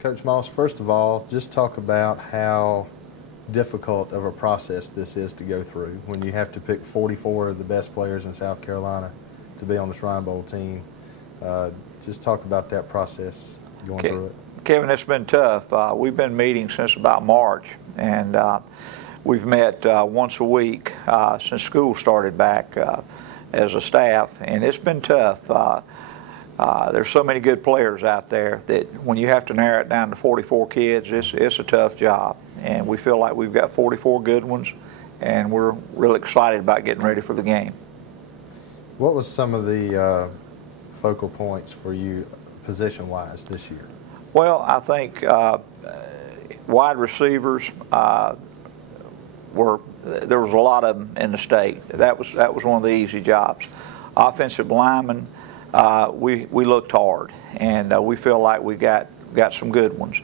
Coach Moss, first of all, just talk about how difficult of a process this is to go through when you have to pick 44 of the best players in South Carolina to be on the Shrine Bowl team. Just talk about that process going through it. Kevin, it's been tough. We've been meeting since about March, and we've met once a week since school started back as a staff, and it's been tough. There's so many good players out there that when you have to narrow it down to 44 kids, it's a tough job. And we feel like we've got 44 good ones, and we're really excited about getting ready for the game. What was some of the focal points for you position-wise this year? Well, I think wide receivers there was a lot of them in the state. That was one of the easy jobs. Offensive linemen, we looked hard, and we feel like we got some good ones.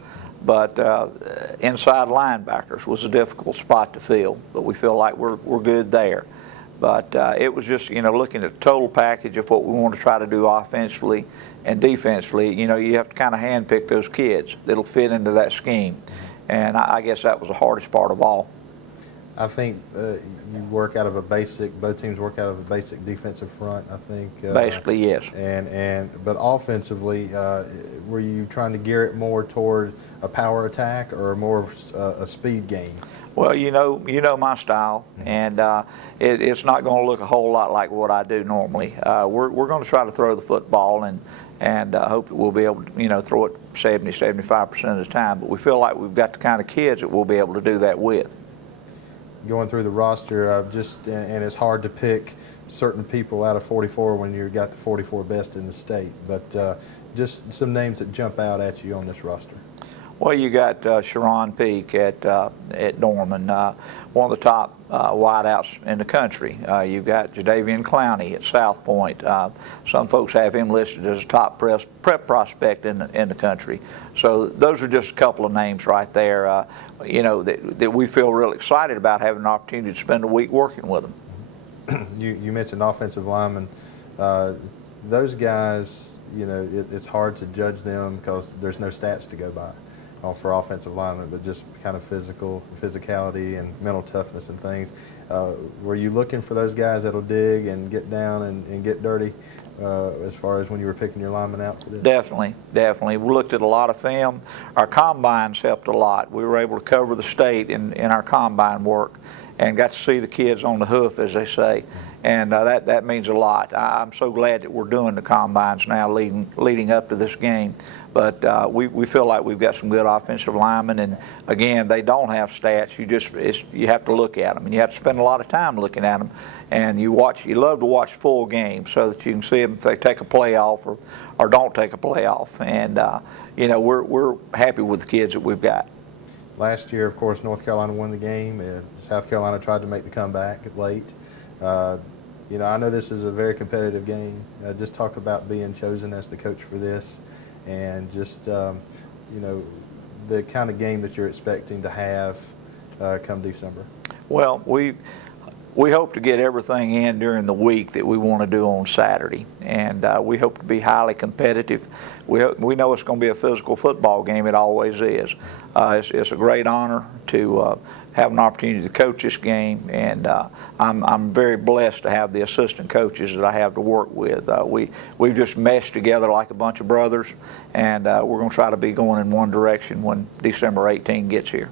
But inside linebackers was a difficult spot to fill, but we feel like we're good there. But it was just, looking at the total package of what we want to try to do offensively and defensively. You have to kind of handpick those kids that'll fit into that scheme. And I guess that was the hardest part of all. I think you work out of a basic. Both teams work out of a basic defensive front. I think basically yes. But offensively, were you trying to gear it more toward a power attack or more a speed game? Well, you know my style, and it's not going to look a whole lot like what I do normally. We're going to try to throw the football and hope that we'll be able to throw it 70-75% of the time. But we feel like we've got the kind of kids that we'll be able to do that with. Going through the roster, and it's hard to pick certain people out of 44 when you've got the 44 best in the state. But just some names that jump out at you on this roster. Well, you got Sharon Peak at Norman, one of the top wideouts in the country. You've got Jadavian Clowney at South Point. Some folks have him listed as a top prep prospect in the country. So those are just a couple of names right there, that we feel real excited about having an opportunity to spend a week working with them. You mentioned offensive linemen. Those guys, it's hard to judge them because there's no stats to go by for offensive linemen, but just kind of physicality and mental toughness and things. Were you looking for those guys that'll dig and get down and get dirty as far as when you were picking your linemen out for this? Definitely. We looked at a lot of film. Our combines helped a lot. We were able to cover the state in our combine work and got to see the kids on the hoof, as they say. And that means a lot. I'm so glad that we're doing the combines now leading up to this game. But we feel like we've got some good offensive linemen, and again, they don't have stats. You have to look at them, and you have to spend a lot of time looking at them. And you love to watch full games so that you can see them if they take a play off or don't take a play off. And we're happy with the kids that we've got. Last year, of course, North Carolina won the game. South Carolina tried to make the comeback late. I know this is a very competitive game. Just talk about being chosen as the coach for this, and just the kind of game that you're expecting to have come December. Well, we hope to get everything in during the week that we want to do on Saturday, and we hope to be highly competitive. We know it's going to be a physical football game. It always is. It's a great honor to have an opportunity to coach this game, and I'm very blessed to have the assistant coaches that I have to work with. We've just meshed together like a bunch of brothers, and we're going to try to be going in one direction when December 18 gets here.